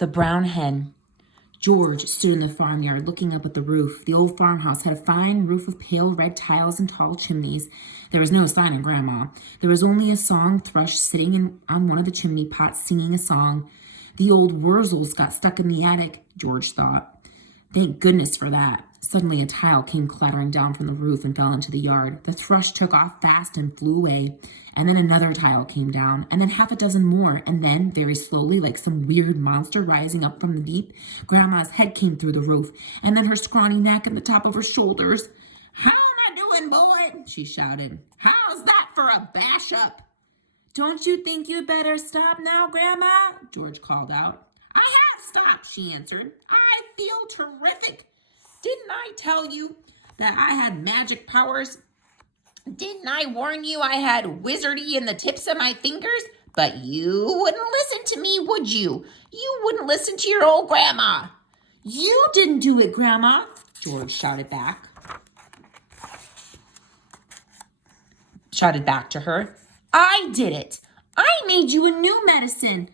The Brown Hen. George stood in the farmyard looking up at the roof. The old farmhouse had a fine roof of pale red tiles and tall chimneys. There was no sign of Grandma. There was only a song thrush sitting on one of the chimney pots singing a song. The old Wurzels got stuck in the attic, George thought. Thank goodness for that. Suddenly a tile came clattering down from the roof and fell into the yard. The thrush took off fast and flew away. And then another tile came down, and then half a dozen more, and then, very slowly, like some weird monster rising up from the deep, Grandma's head came through the roof, and then her scrawny neck and the top of her shoulders. "How am I doing, boy?" she shouted. "How's that for a bash up?" "Don't you think you'd better stop now, Grandma?" George called out. "I have stopped," she answered. "I feel terrific. Didn't I tell you that I had magic powers? Didn't I warn you I had wizardy in the tips of my fingers? But you wouldn't listen to me, would you? You wouldn't listen to your old Grandma." "You didn't do it, Grandma," George shouted back to her. "I did it. I made you a new medicine."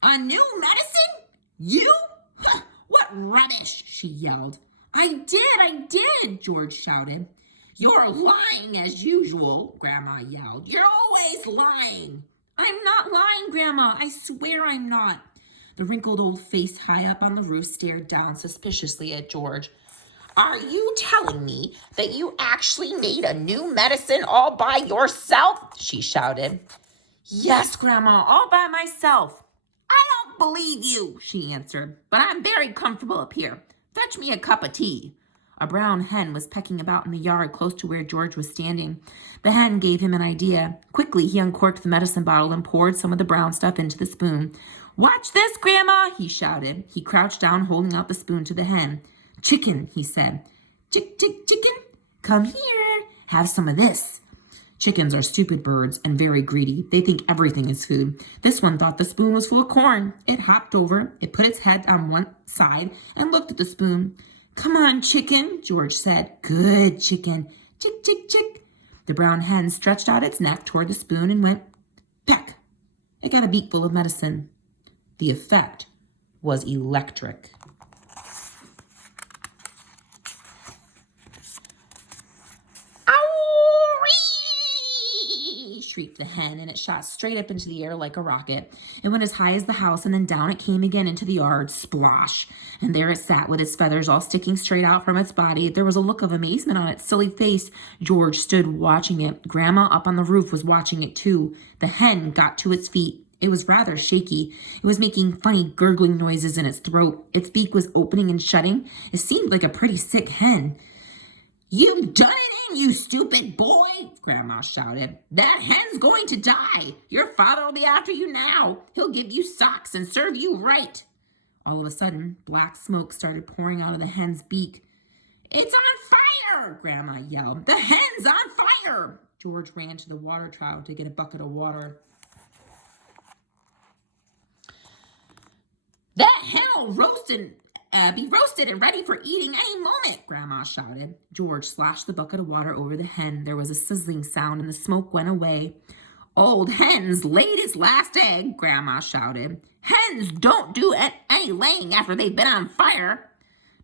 "A new medicine? You? Huh, what rubbish," she yelled. I did, George shouted. "You're lying as usual," Grandma yelled. "You're always lying." "I'm not lying, Grandma. I swear I'm not." The wrinkled old face high up on the roof stared down suspiciously at George. "Are you telling me that you actually made a new medicine all by yourself?" she shouted. "Yes, Grandma, all by myself." "I don't believe you," she answered, "but I'm very comfortable up here. Fetch me a cup of tea." A brown hen was pecking about in the yard close to where George was standing. The hen gave him an idea. Quickly, he uncorked the medicine bottle and poured some of the brown stuff into the spoon. "Watch this, Grandma," he shouted. He crouched down, holding out the spoon to the hen. "Chicken," he said. Chicken. Come here. Have some of this." Chickens are stupid birds and very greedy. They think everything is food. This one thought the spoon was full of corn. It hopped over, it put its head on one side and looked at the spoon. "Come on, chicken," George said. "Good, chicken. Chick, chick, chick." The brown hen stretched out its neck toward the spoon and went peck. It got a beakful of medicine. The effect was electric. Shrieked the hen, and it shot straight up into the air like a rocket. It went as high as the house, and then down it came again into the yard. Splosh! And there it sat with its feathers all sticking straight out from its body. There was a look of amazement on its silly face. George stood watching it. Grandma up on the roof was watching it too. The hen got to its feet. It was rather shaky. It was making funny gurgling noises in its throat. Its beak was opening and shutting. It seemed like a pretty sick hen. "You've done it in, you stupid boy," Grandma shouted. "That hen's going to die. Your father will be after you now. He'll give you socks and serve you right." All of a sudden, black smoke started pouring out of the hen's beak. "It's on fire," Grandma yelled. "The hen's on fire." George ran to the water trough to get a bucket of water. "That hen will be roasted and ready for eating any moment," Grandma shouted. George slashed the bucket of water over the hen. There was a sizzling sound and the smoke went away. "Old hen's laid its last egg," Grandma shouted. "Hens don't do any laying after they've been on fire."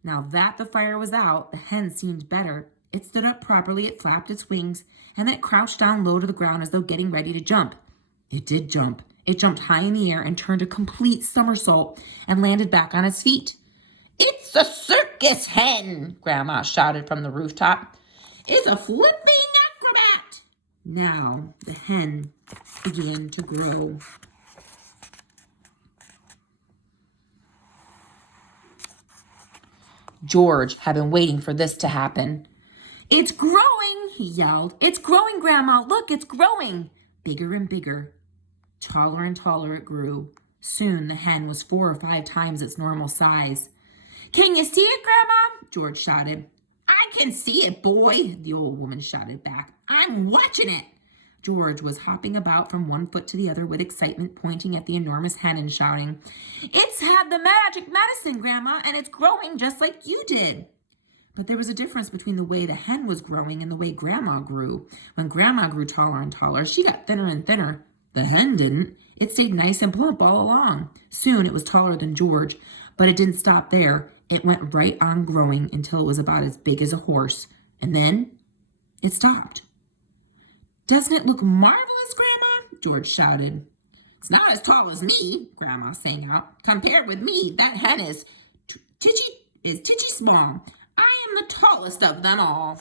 Now that the fire was out, the hen seemed better. It stood up properly, it flapped its wings, and then it crouched down low to the ground as though getting ready to jump. It did jump. It jumped high in the air and turned a complete somersault and landed back on its feet. "It's a circus hen," Grandma shouted from the rooftop. "It's a flipping acrobat." Now the hen began to grow. George had been waiting for this to happen. "It's growing," he yelled. "It's growing, Grandma. Look, it's growing." Bigger and bigger. Taller and taller it grew. Soon the hen was 4 or 5 times its normal size. "Can you see it, Grandma?" George shouted. "I can see it, boy," the old woman shouted back. "I'm watching it." George was hopping about from one foot to the other with excitement, pointing at the enormous hen and shouting, "It's had the magic medicine, Grandma, and it's growing just like you did." But there was a difference between the way the hen was growing and the way Grandma grew. When Grandma grew taller and taller, she got thinner and thinner. The hen didn't. It stayed nice and plump all along. Soon it was taller than George, but it didn't stop there. It went right on growing until it was about as big as a horse, and then it stopped. "Doesn't it look marvelous, Grandma?" George shouted. "It's not as tall as me," Grandma sang out. "Compared with me, that hen is titchy small. I am the tallest of them all."